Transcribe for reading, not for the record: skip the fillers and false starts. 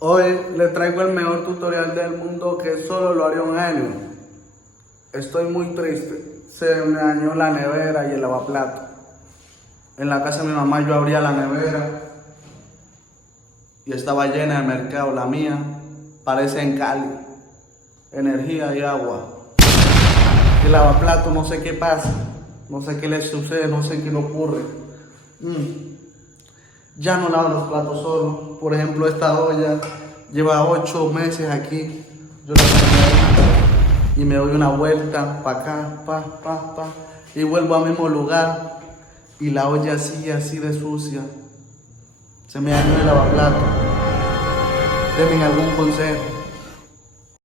Hoy le traigo el mejor tutorial del mundo que solo lo haría un genio. Estoy muy triste. Se me dañó la nevera y el lavaplato. En la casa de mi mamá yo abría la nevera y estaba llena de mercado. La mía parece en Cali. Energía y agua. El lavaplato no sé qué pasa. No sé qué le sucede, no sé qué le ocurre. Ya no lavo los platos solo. Por ejemplo, esta olla lleva 8 meses aquí. Yo la pongo ahí y me doy una vuelta para acá, y vuelvo al mismo lugar y la olla así de sucia. Se me dañó el lavaplato. Denme algún consejo.